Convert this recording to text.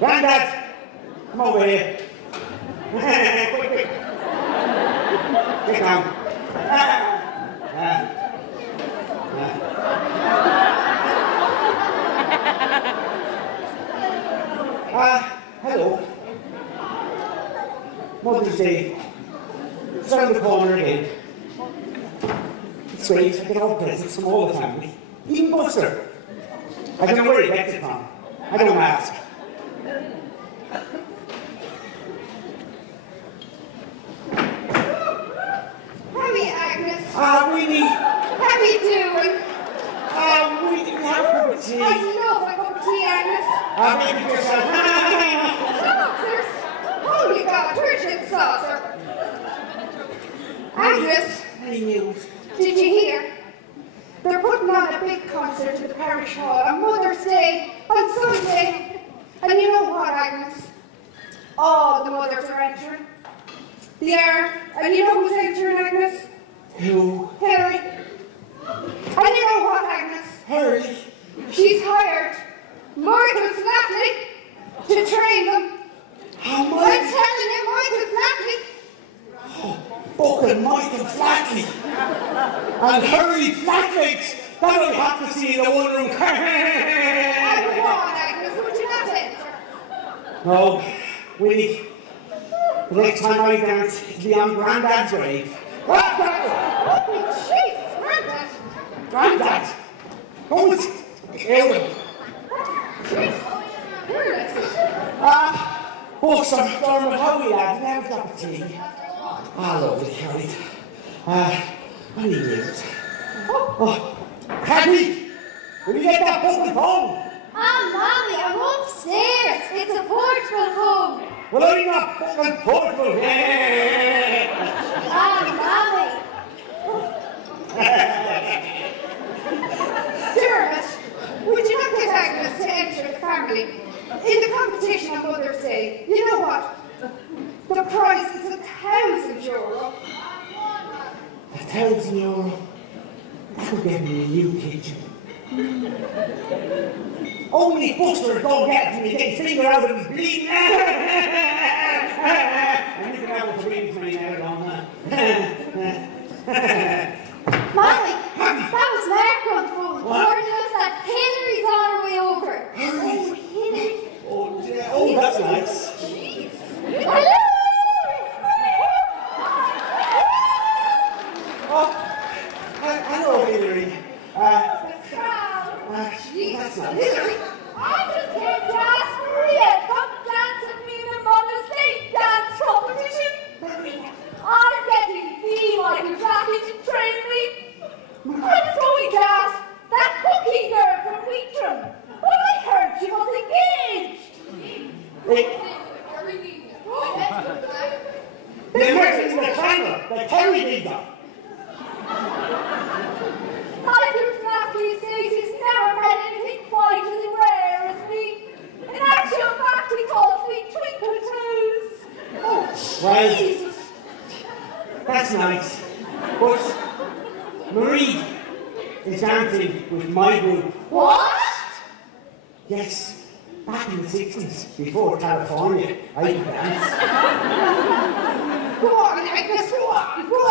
Grandad, come over here. Quick, quick. Get down. Hello. Mother's Day. It's around the corner again. It's great. I get all presents from all the family. Even Buster. I don't know where he gets it from. I don't ask. How are you, Agnes? Winnie. How are you doing? We didn't have a cup of tea. I love a cup of tea, Agnes. Maybe yourself. Saucers? Holy God, where's your saucer? Agnes, Any news? did you hear? They're putting on a big concert at the parish hall on Mother's Day, on Sunday. And you know what, Agnes? All the mothers are entering. They are. And you know who's entering, Agnes? Who? Harry. And you know what, Agnes? Harry. She's hired Michael Flatley to train them. How I'm much? telling you, Michael Flatley. Fucking Michael Flatley. And Harry Flatlegs. That'll have to see in the one room. I go on, Agnes, would you not enter? No, Winnie. The next time I dance, it'll be on Grandad's grave. Oh, Jesus, Grandad. Grandad! Oh, it's Ewan. Oh, some Dermot Howie lad, now a cup of tea. Lovely, Harry. I need it. Oh, Happy! Will you get that fucking phone? Mommy, I'm upstairs. It's a portable phone. Well, I'm not fucking portable. Mommy. Dermot, would you not get Agnes to enter the family? In the competition on Mother's Day, you know what? The prize is €1,000. €1,000? That'll get me a new kitchen. Only Buster don't get it to me, get his finger out of his bleeding. And you can have a dream for me now, don't Mommy, that was Mark on the phone. Warning us that Hillary's on her way over. Hillary? Oh, Hillary. Oh, that's nice. Jeez. Hello! Hello, Hillary. That's nice. Hillary, I just came to ask Maria, come dance with me in the Mother's Day dance competition. Maria, I'm getting the Michael Flatley to train me. I was going to ask that cookie girl from Wheatrum, but I heard she was engaged. They're working in the triangle. They're Terry did that. Michael Flatley says he's never met anything quite as rare as me. In actual fact, he calls me Twinkle Toes. oh, Well, Jesus. that's nice. But Marie is dancing with my group. What? Yes, back in the 60s, before California, I could dance. Go on, Agnes, go on, go on.